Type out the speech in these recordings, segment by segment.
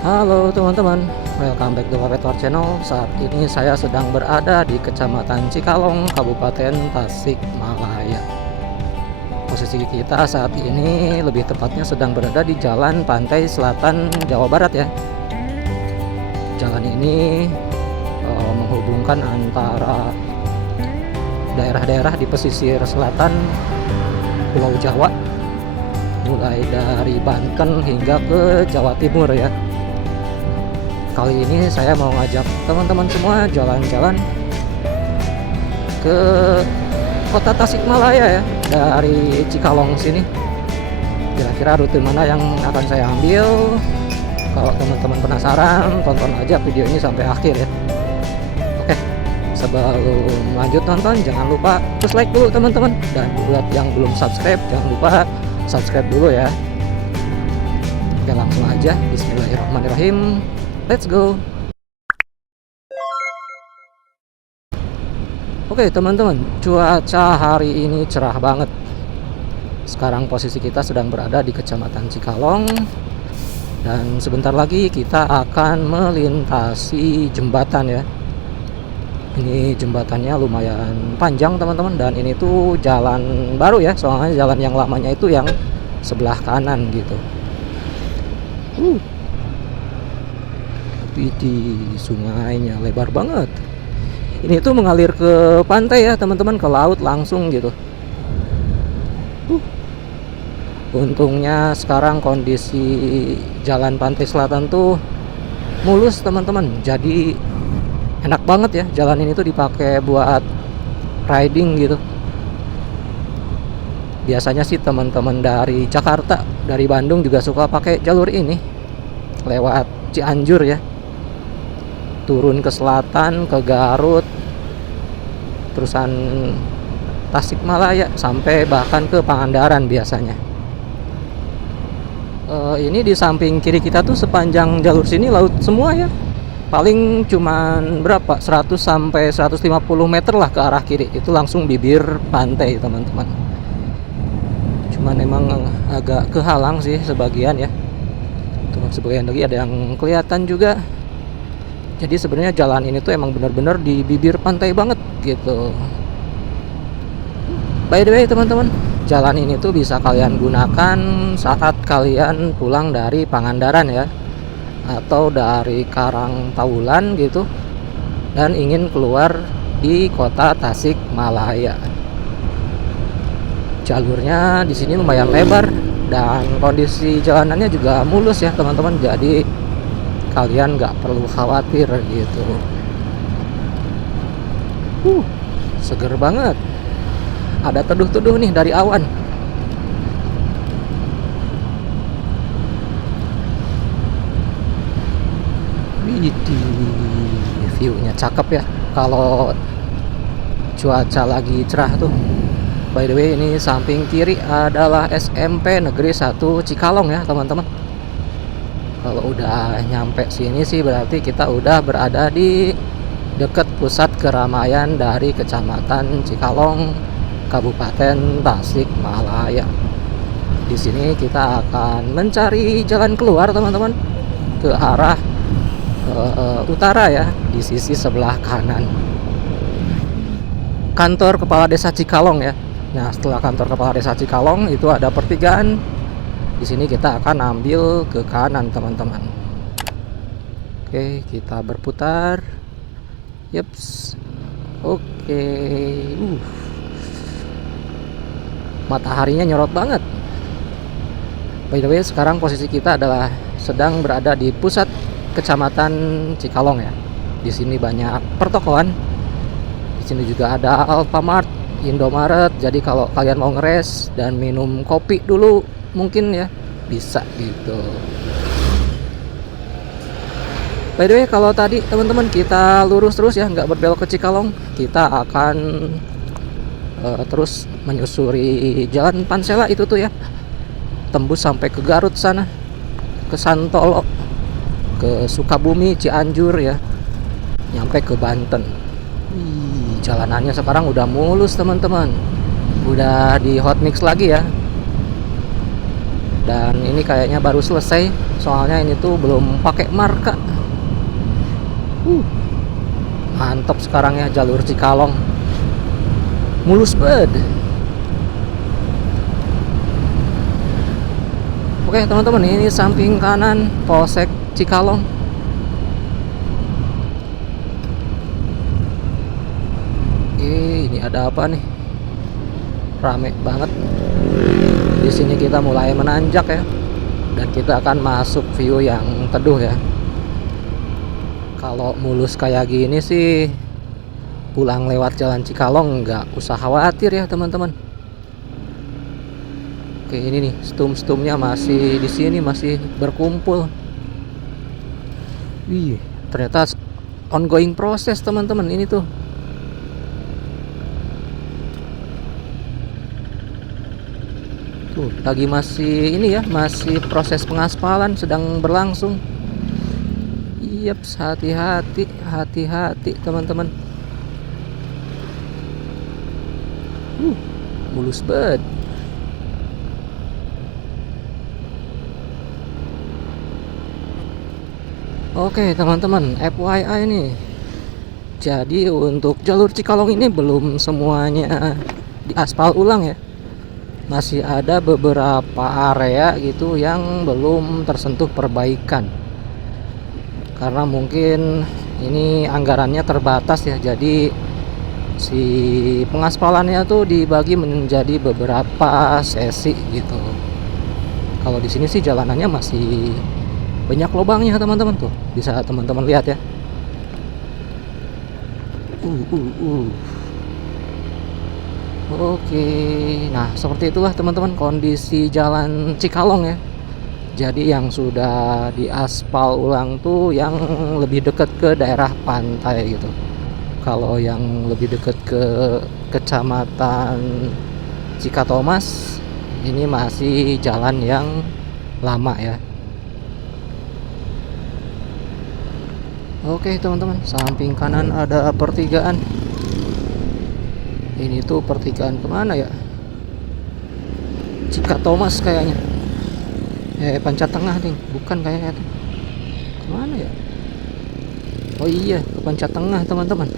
Halo teman-teman, welcome back to Papetor Channel. Saat ini saya sedang berada di Kecamatan Cikalong, Kabupaten Tasikmalaya. Posisi kita saat ini lebih tepatnya sedang berada di Jalan Pantai Selatan, Jawa Barat ya. Jalan ini menghubungkan antara daerah-daerah di pesisir selatan Pulau Jawa, mulai dari Banten hingga ke Jawa Timur ya. Kali ini saya mau ngajak teman-teman semua jalan-jalan ke kota Tasikmalaya ya, dari Cikalong sini. Kira-kira rute mana yang akan saya ambil? Kalau teman-teman penasaran, tonton aja video ini sampai akhir ya. Oke, sebelum lanjut nonton, jangan lupa terus like dulu teman-teman. Dan buat yang belum subscribe, jangan lupa subscribe dulu ya. Oke, langsung aja. Bismillahirrahmanirrahim. Let's go. Oke teman-teman, cuaca hari ini cerah banget. Sekarang posisi kita sedang berada di Kecamatan Cikalong, dan sebentar lagi kita akan melintasi jembatan ya. Ini jembatannya lumayan panjang teman-teman, dan ini tuh jalan baru ya, soalnya jalan yang lamanya itu yang sebelah kanan gitu. Di sungainya lebar banget. Ini tuh mengalir ke pantai ya teman-teman, ke laut langsung gitu. Untungnya sekarang kondisi jalan pantai selatan tuh mulus teman-teman, jadi enak banget ya. Jalan ini tuh dipakai buat riding gitu. Biasanya sih teman-teman dari Jakarta, dari Bandung juga suka pakai jalur ini lewat Cianjur ya, turun ke selatan, ke Garut, terusan Tasikmalaya, sampai bahkan ke Pangandaran biasanya. Ini di samping kiri kita tuh sepanjang jalur sini laut semua ya. Paling cuman berapa, 100 sampai 150 meter lah ke arah kiri, itu langsung bibir pantai teman-teman. Cuman emang agak kehalang sih sebagian ya. Tuh, sebagian lagi ada yang kelihatan juga. Jadi sebenarnya jalan ini tuh emang benar-benar di bibir pantai banget gitu. By the way teman-teman, jalan ini tuh bisa kalian gunakan saat kalian pulang dari Pangandaran ya, atau dari Karangtaulan gitu, dan ingin keluar di kota Tasikmalaya. Jalurnya di sini lumayan lebar dan kondisi jalanannya juga mulus ya teman-teman. Jadi kalian nggak perlu khawatir gitu. Seger banget. Ada teduh-teduh nih dari awan. Widih, view-nya cakep ya kalau cuaca lagi cerah tuh. By the way, ini samping kiri adalah SMP Negeri 1 Cikalong ya teman-teman. Kalau udah nyampe sini sih berarti kita udah berada di dekat pusat keramaian dari Kecamatan Cikalong, Kabupaten Tasikmalaya. Di sini kita akan mencari jalan keluar teman-teman ke arah utara ya, di sisi sebelah kanan. Kantor Kepala Desa Cikalong ya. Nah, setelah kantor Kepala Desa Cikalong itu ada pertigaan. Di sini kita akan ambil ke kanan teman-teman. Oke, kita berputar. Yeps. Oke. Mataharinya nyorot banget. By the way, sekarang posisi kita adalah sedang berada di pusat Kecamatan Cikalong ya. Di sini banyak pertokoan. Di sini juga ada Alfamart, Indomaret. Jadi kalau kalian mau ngeres dan minum kopi dulu mungkin ya bisa gitu. By the way, kalau tadi teman-teman kita lurus terus ya, nggak berbelok ke Cikalong, kita akan terus menyusuri jalan Pansela itu tuh ya, tembus sampai ke Garut sana, ke Santolo, ke Sukabumi, Cianjur ya, nyampe ke Banten. Jalanannya sekarang udah mulus teman-teman, udah di hot mix lagi ya. Dan ini kayaknya baru selesai soalnya ini tuh belum pakai marka. Mantap sekarang ya jalur Cikalong, mulus banget. Oke teman-teman, ini samping kanan Polsek Cikalong. Ini ada apa nih? Rame banget. Di sini kita mulai menanjak ya, dan kita akan masuk view yang teduh ya. Kalau mulus kayak gini sih, pulang lewat jalan Cikalong nggak usah khawatir ya teman-teman. Oke, ini nih stum-stumnya masih di sini, masih berkumpul. Wih, ternyata ongoing proses teman-teman ini tuh. Tuh, lagi masih ini ya, masih proses pengaspalan sedang berlangsung. Yaps, hati-hati, hati-hati teman-teman. Mulus banget. Oke teman-teman, FYI nih. Jadi untuk jalur Cikalong ini belum semuanya diaspal ulang ya. Masih ada beberapa area gitu yang belum tersentuh perbaikan. Karena mungkin ini anggarannya terbatas ya. Jadi si pengaspalannya tuh dibagi menjadi beberapa sesi gitu. Kalau di sini sih jalanannya masih banyak lubangnya teman-teman, tuh bisa teman-teman lihat ya. Oke, nah seperti itulah teman-teman kondisi jalan Cikalong ya. Jadi yang sudah diaspal ulang tuh yang lebih dekat ke daerah pantai gitu. Kalau yang lebih dekat ke kecamatan Cikatomas, ini masih jalan yang lama ya. Oke teman-teman, samping kanan ada pertigaan. Ini tuh pertigaan kemana ya? Cikatomas kayaknya. Panca Tengah nih, bukan kayaknya tuh. Kemana ya? Oh iya, ke Panca Tengah teman-teman.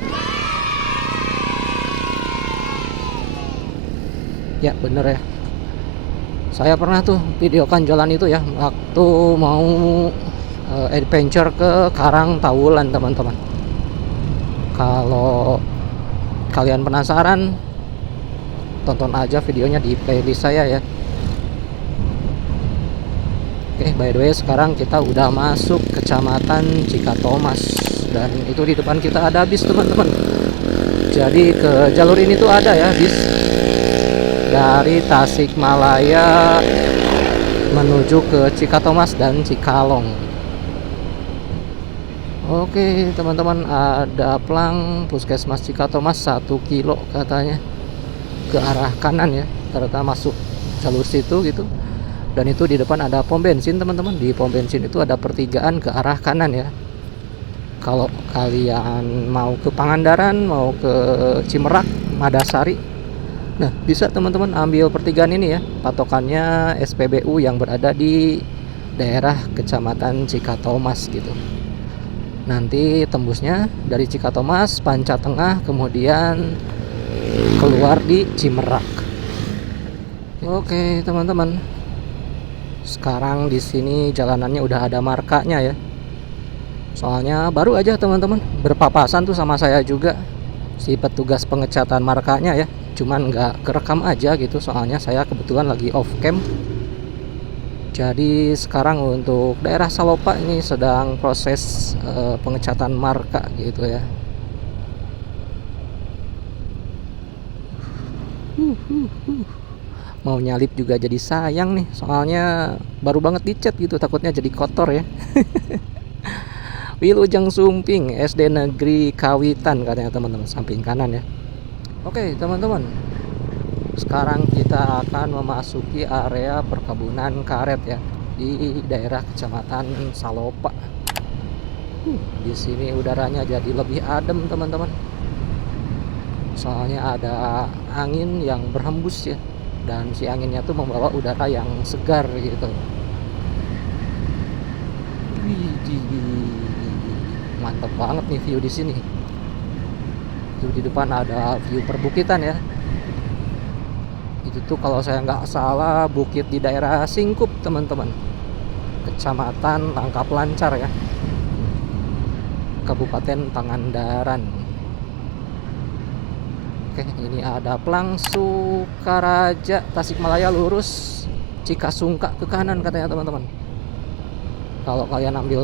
Ya bener ya. Saya pernah tuh videokan jalan itu ya, waktu mau adventure ke Karang Tawulan teman-teman. Kalau kalian penasaran, tonton aja videonya di playlist saya ya. Oke, by the way sekarang kita udah masuk kecamatan Cikatomas, dan itu di depan kita ada bis teman-teman. Jadi ke jalur ini tuh ada ya bis dari Tasikmalaya menuju ke Cikatomas dan Cikalong. Oke teman-teman, ada plang Puskesmas Cikatomas 1 kilo katanya ke arah kanan ya, ternyata masuk jalur situ gitu. Dan itu di depan ada pom bensin teman-teman. Di pom bensin itu ada pertigaan ke arah kanan ya. Kalau kalian mau ke Pangandaran, mau ke Cimerak, Madasari, nah bisa teman-teman ambil pertigaan ini ya. Patokannya SPBU yang berada di daerah kecamatan Cikatomas gitu. Nanti tembusnya dari Cikatomas, Panca Tengah, kemudian keluar di Cimerak. Oke teman-teman, sekarang di sini jalanannya udah ada markanya ya. Soalnya baru aja teman-teman berpapasan tuh sama saya juga si petugas pengecatan markanya ya. Cuman nggak kerekam aja gitu, soalnya saya kebetulan lagi off cam. Jadi sekarang untuk daerah Salopa ini sedang proses pengecatan marka gitu ya. Mau nyalip juga jadi sayang nih, soalnya baru banget dicat gitu, takutnya jadi kotor ya. Wilujeng Sumping SD Negeri Kawitan katanya teman-teman, samping kanan ya. Oke teman-teman, sekarang kita akan memasuki area perkebunan karet ya di daerah Kecamatan Salopa. Di sini udaranya jadi lebih adem teman-teman. Soalnya ada angin yang berhembus ya, dan si anginnya tuh membawa udara yang segar gitu. Mantap banget nih view di sini. Tuh di depan ada view perbukitan ya. Itu tuh kalau saya nggak salah bukit di daerah Singkup teman-teman, Kecamatan Langkap Lancar ya, Kabupaten Pangandaran. Oke, ini ada Plang Sukaraja, Tasikmalaya, lurus Cikasungka ke kanan katanya teman-teman. Kalau kalian ambil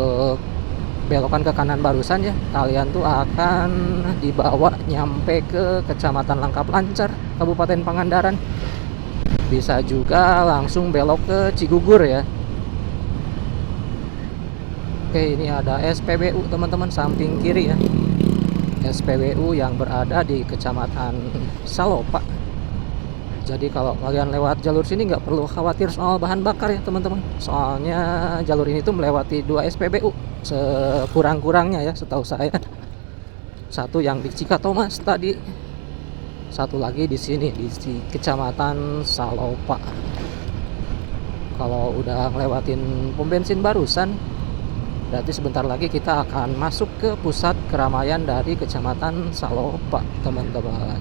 belokan ke kanan barusan ya, kalian tuh akan dibawa nyampe ke Kecamatan Langkap Lancar, Kabupaten Pangandaran. Bisa juga langsung belok ke Cigugur ya. Oke, ini ada SPBU teman-teman samping kiri ya. SPBU yang berada di Kecamatan Salopa. Jadi kalau kalian lewat jalur sini nggak perlu khawatir soal bahan bakar ya teman-teman. Soalnya jalur ini tuh melewati 2 SPBU sekurang-kurangnya ya setahu saya. Satu yang di Cikatomas tadi, satu lagi di sini di Kecamatan Salopa. Kalau udah ngelewatin pom bensin barusan, berarti sebentar lagi kita akan masuk ke pusat keramaian dari Kecamatan Salopa teman-teman.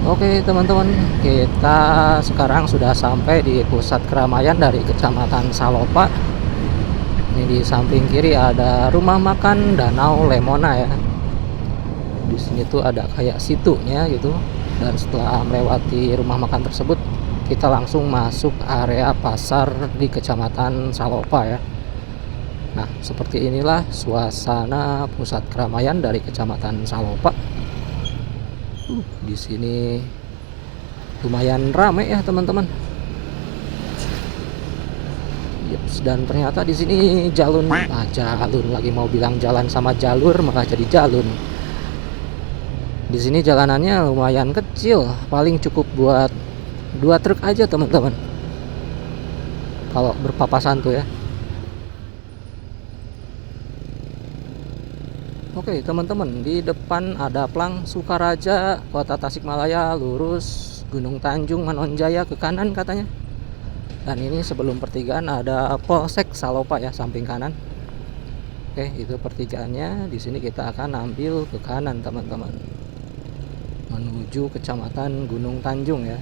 Oke teman-teman, kita sekarang sudah sampai di pusat keramaian dari Kecamatan Salopa. Ini di samping kiri ada rumah makan Danau Lemona ya. Di sini tuh ada kayak situnya gitu. Dan setelah melewati rumah makan tersebut, kita langsung masuk area pasar di Kecamatan Salopa ya. Nah, seperti inilah suasana pusat keramaian dari Kecamatan Salopa. Di sini lumayan ramai ya teman-teman. Yeps, dan ternyata di sini jalur lagi mau bilang jalan sama jalur malah jadi jalur. Di sini jalanannya lumayan kecil, paling cukup buat 2 truk aja teman-teman. Kalau berpapasan tuh ya. Oke teman-teman, di depan ada Plang Sukaraja, Kota Tasikmalaya, lurus Gunung Tanjung Manonjaya ke kanan katanya. Dan ini sebelum pertigaan ada Polsek Salopa ya samping kanan. Oke, itu pertigaannya. Di sini kita akan ambil ke kanan teman-teman, menuju Kecamatan Gunung Tanjung ya.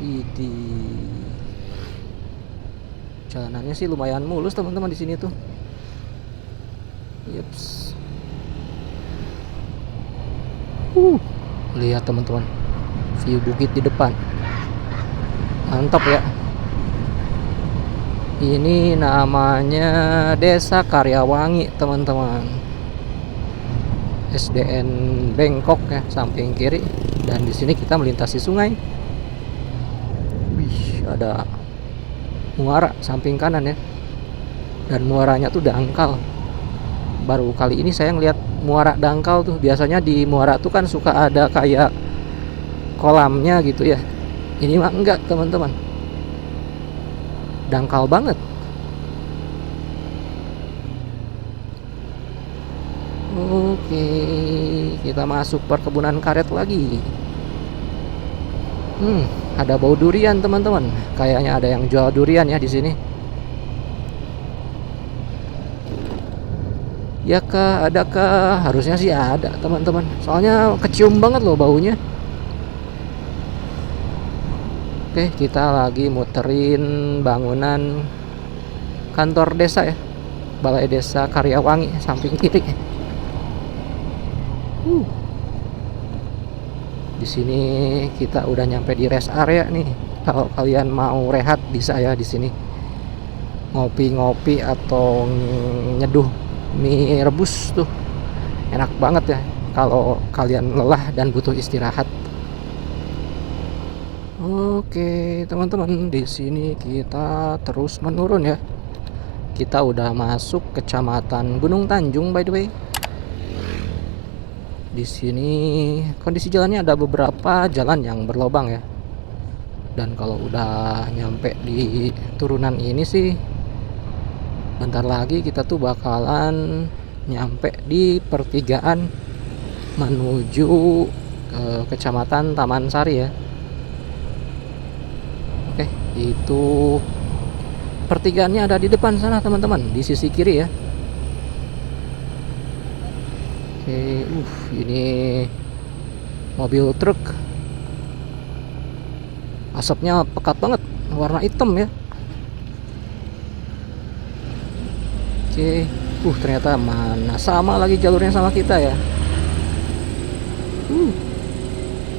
Idi. Jalanannya sih lumayan mulus teman-teman di sini tuh. Yeps. Lihat teman-teman, view bukit di depan. Mantap ya. Ini namanya Desa Karyawangi teman-teman. SDN Bengkok ya samping kiri. Dan di sini kita melintasi sungai. Wih, ada muara samping kanan ya. Dan muaranya tuh dangkal. Baru kali ini saya ngeliat muara dangkal tuh. Biasanya di muara tuh kan suka ada kayak kolamnya gitu ya. Ini mah enggak teman-teman, dangkal banget. Oke, kita masuk perkebunan karet lagi. Ada bau durian teman-teman. Kayaknya ada yang jual durian ya di sini. Ya kah, adakah? Harusnya sih ada teman-teman. Soalnya kecium banget loh baunya. Oke, kita lagi muterin bangunan kantor desa ya. Balai Desa Karyawangi samping kiri. Di sini kita udah nyampe di rest area nih. Kalau kalian mau rehat bisa ya di sini. Ngopi-ngopi atau nyeduh mie rebus tuh enak banget ya kalau kalian lelah dan butuh istirahat. Oke teman-teman, di sini kita terus menurun ya. Kita udah masuk Kecamatan Gunung Tanjung by the way. Di sini kondisi jalannya ada beberapa jalan yang berlobang ya. Dan kalau udah nyampe di turunan ini sih, bentar lagi kita tuh bakalan nyampe di pertigaan menuju Kecamatan Taman Sari ya. Oke, itu pertigaannya ada di depan sana teman-teman, di sisi kiri ya. Oke, ini mobil truk, asapnya pekat banget, warna hitam ya. Oke, ternyata mana sama lagi jalurnya sama kita ya.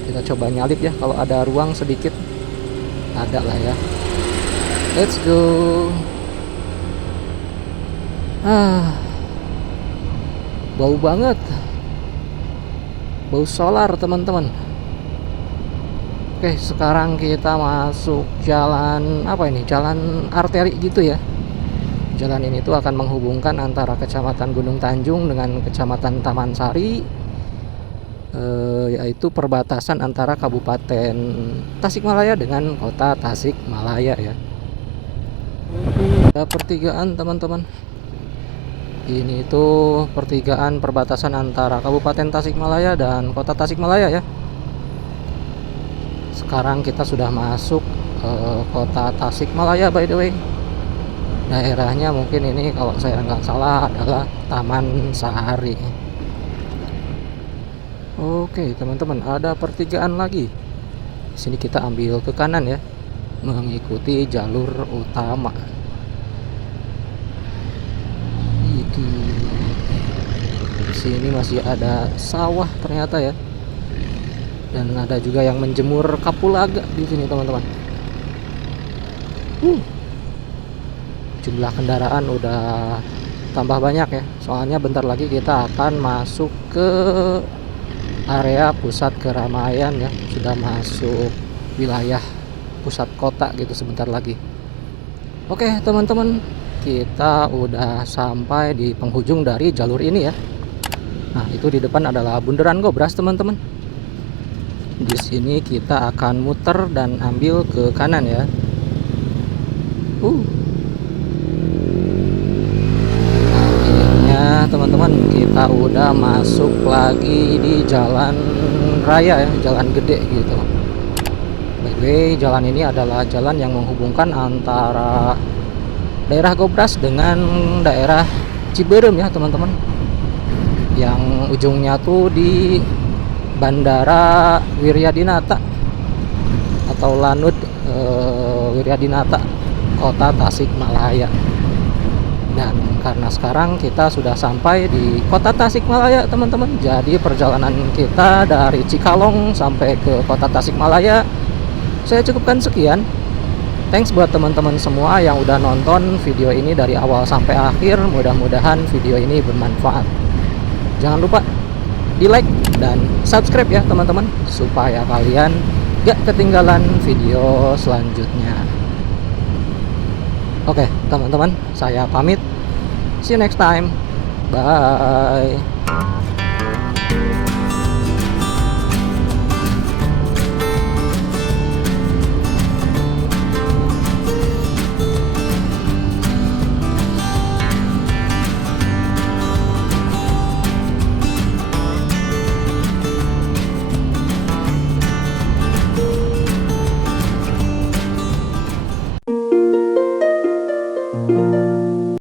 Kita coba nyalip ya, kalau ada ruang sedikit, ada lah ya. Let's go. Bau banget, bau solar teman-teman. Oke, sekarang kita masuk jalan apa ini? Jalan arteri gitu ya. Jalan ini tuh akan menghubungkan antara Kecamatan Gunung Tanjung dengan Kecamatan Taman Sari, yaitu perbatasan antara Kabupaten Tasikmalaya dengan Kota Tasikmalaya ya. Ada pertigaan teman-teman. Ini tuh pertigaan perbatasan antara Kabupaten Tasikmalaya dan Kota Tasikmalaya ya. Sekarang kita sudah masuk Kota Tasikmalaya by the way. Daerahnya mungkin ini kalau saya nggak salah adalah Taman Sari. Oke teman-teman, ada pertigaan lagi. Di sini kita ambil ke kanan ya, mengikuti jalur utama. Di sini masih ada sawah ternyata ya, dan ada juga yang menjemur kapulaga di sini teman-teman. Jumlah kendaraan udah tambah banyak ya, soalnya bentar lagi kita akan masuk ke area pusat keramaian ya, sudah masuk wilayah pusat kota gitu sebentar lagi. Oke teman-teman, kita udah sampai di penghujung dari jalur ini ya. Nah, itu di depan adalah bundaran Gobras teman-teman. Di sini kita akan muter dan ambil ke kanan ya. Akhirnya teman-teman, kita udah masuk lagi di jalan raya ya, jalan gede gitu. By the way, jalan ini adalah jalan yang menghubungkan antara daerah Gobras dengan daerah Ciberem ya teman-teman, yang ujungnya tuh di Bandara Wiryadinata atau Lanut Wiryadinata, Kota Tasikmalaya. Dan karena sekarang kita sudah sampai di Kota Tasikmalaya teman-teman, jadi perjalanan kita dari Cikalong sampai ke Kota Tasikmalaya saya cukupkan sekian. Thanks buat teman-teman semua yang udah nonton video ini dari awal sampai akhir. Mudah-mudahan video ini bermanfaat. Jangan lupa di like dan subscribe ya teman-teman, supaya kalian gak ketinggalan video selanjutnya. Oke teman-teman, saya pamit. See you next time. Bye.